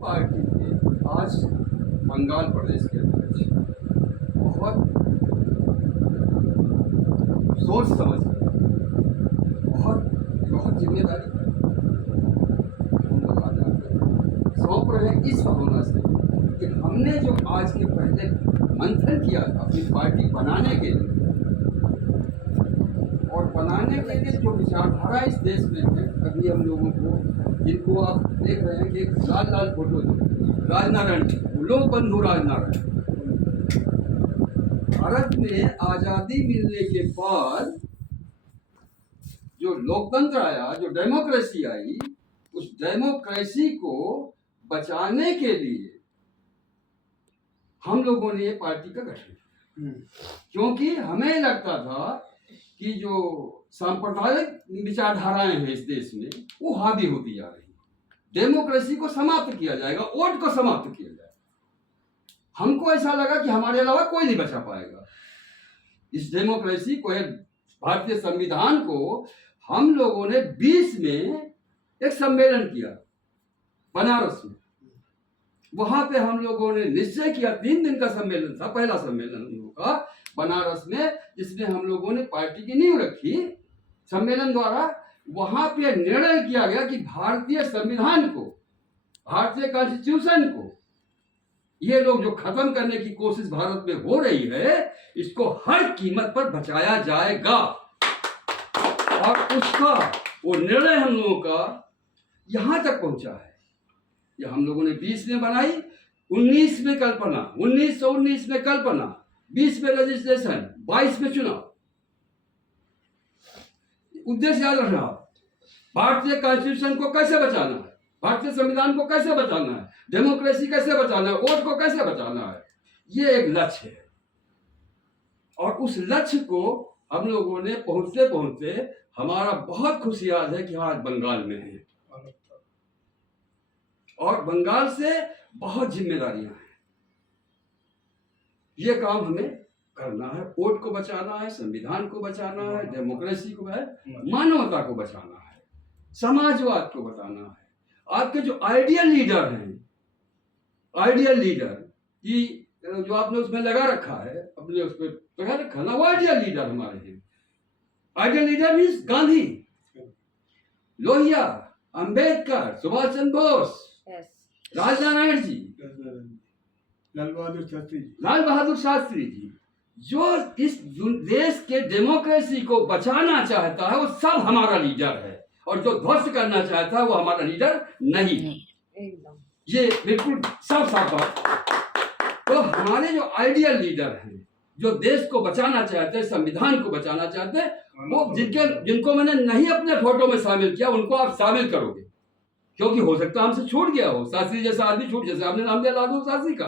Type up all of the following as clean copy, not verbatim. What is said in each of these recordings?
Party के आज बंगाल प्रदेश के अध्यक्ष बहुत सोच समझ कर बहुत जिम्मेदारी सौंप रहे हैं इस भावना से कि हमने जो आज के पहले मंथन किया था अपनी पार्टी बनाने के लिए और बनाने के लिए जो विचारधारा इस देश में है, अभी हम लोगों को जिनको आप देख रहे हैं कि लाल लाल फोटो राजनारायण लोक बंधु राजनारायण भारत में आज़ादी मिलने के बाद जो लोकतंत्र आया, जो डेमोक्रेसी आई, उस डेमोक्रेसी को बचाने के लिए हम लोगों ने ये पार्टी का गठन किया, क्योंकि हमें लगता था कि जो सांप्रदायिक विचारधाराएं हैं इस देश में वो हावी होती जा रही है। डेमोक्रेसी को समाप्त किया जाएगा, वोट को समाप्त किया जाएगा। हमको ऐसा लगा कि हमारे अलावा कोई नहीं बचा पाएगा इस डेमोक्रेसी को, भारतीय संविधान को। हम लोगों ने 20 में एक सम्मेलन किया बनारस में। वहां पे हम लोगों ने निश्चय किया, 3 दिन का सम्मेलन था, पहला सम्मेलन हम लोगों का बनारस में, जिसमें हम लोगों ने पार्टी की नींव रखी सम्मेलन द्वारा। वहां पे निर्णय किया गया कि भारतीय संविधान को, भारतीय कॉन्स्टिट्यूशन को, ये लोग जो खत्म करने की कोशिश भारत में हो रही है, इसको हर कीमत पर बचाया जाएगा। और उसका वो निर्णय हम लोगों का यहां तक पहुंचा है। ये हम लोगों ने 20 में बनाई, 19 में कल्पना, 1919 में कल्पना, 20 में रजिस्ट्रेशन, 22 में चुनाव। उद्देश्य याद रखना, भारतीय कॉन्स्टिट्यूशन को कैसे बचाना है, भारतीय संविधान को कैसे बचाना है, डेमोक्रेसी कैसे बचाना है, वोट को कैसे बचाना है, ये एक लक्ष्य है। और उस लक्ष्य को हम लोगों ने पहुंचते पहुंचते हमारा बहुत खुशियाद है कि आज बंगाल में है और बंगाल से बहुत जिम्मेदारियां हैं। ये काम हमें करना है, वोट को बचाना है, संविधान को बचाना है, डेमोक्रेसी को है, मानवता को बचाना है, समाजवाद को बताना है। आपके जो आइडियल लीडर हैं, आइडियल लीडर की जो आपने उसमें लगा रखा है, अपने उस पर लगा रखा ना, वो आइडियल लीडर हमारे हैं। Ideal leader means Gandhi, Lohia, Ambedkar, Subhash Chandra Bose, Rajnarayan ji, Lal Bahadur Shastri ji. जो इस देश के डेमोक्रेसी को बचाना चाहता है वो सब हमारा लीडर है, और जो ध्वस्त करना चाहता है वो हमारा लीडर नहीं है। ये बिल्कुल साफ साफ बात। तो हमारे जो आइडियल लीडर हैं, जो देश को बचाना चाहते हैं, संविधान को बचाना चाहते हैं, वो जिनको मैंने नहीं अपने फोटो में शामिल किया, उनको आप शामिल करोगे, क्योंकि हो सकता है हमसे छूट गया हो। शास्त्री जैसा आदमी छूट, जैसे आपने नाम दिया लालू शास्त्री का,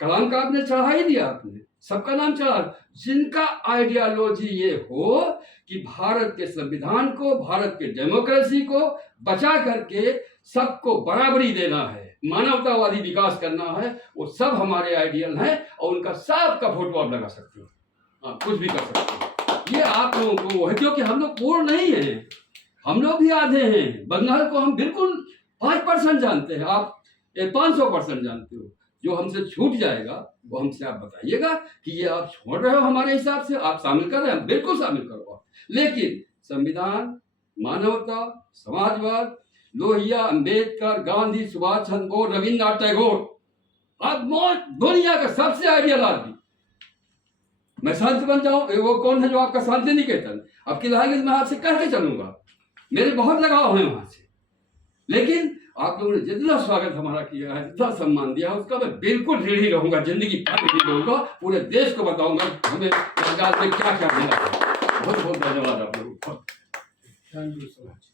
कलाम का आपने चढ़ा ही दिया, आपने सबका नाम चढ़ा। जिनका आइडियोलॉजी ये हो कि भारत के संविधान को, भारत के डेमोक्रेसी को बचा करके सबको बराबरी देना है, मानवतावादी विकास करना है, वो सब हमारे आइडियल हैं। और उनका सबका फोटो आप लगा सकते हो, कुछ भी कर सकते हो। ये आप लोगों को वो है, क्योंकि हम लोग पूर्ण नहीं हैं, हम लोग भी आधे हैं। बंगाल को हम बिल्कुल 5% जानते हैं, आप 500% जानते हो। जो हमसे छूट जाएगा वो हमसे आप बताइएगा कि ये आप छोड़ रहे हो, हमारे हिसाब से आप शामिल कर रहे हैं, बिल्कुल शामिल करो। लेकिन संविधान, मानवता, समाजवाद, लोहिया, अंबेडकर, गांधी, सुभाष चंद्र बोस, रविन्द्रनाथ टैगोर, आप दुनिया का सबसे आइडियल आदमी। मैं शांति बन जाऊं, वो कौन है जो आपका शांति निकेतन, अब किलागंज में आपसे कह के चलूंगा, मेरे बहुत लगाव है वहां से। लेकिन आप लोगों ने जितना स्वागत हमारा किया है, जितना सम्मान दिया है, उसका मैं बिल्कुल ऋणी रहूंगा, जिंदगी भर ऋणी रहूंगा। पूरे देश को बताऊंगा हमें बंगाल में क्या क्या मिला है। बहुत बहुत धन्यवाद आप लोगों को। Thank you so much.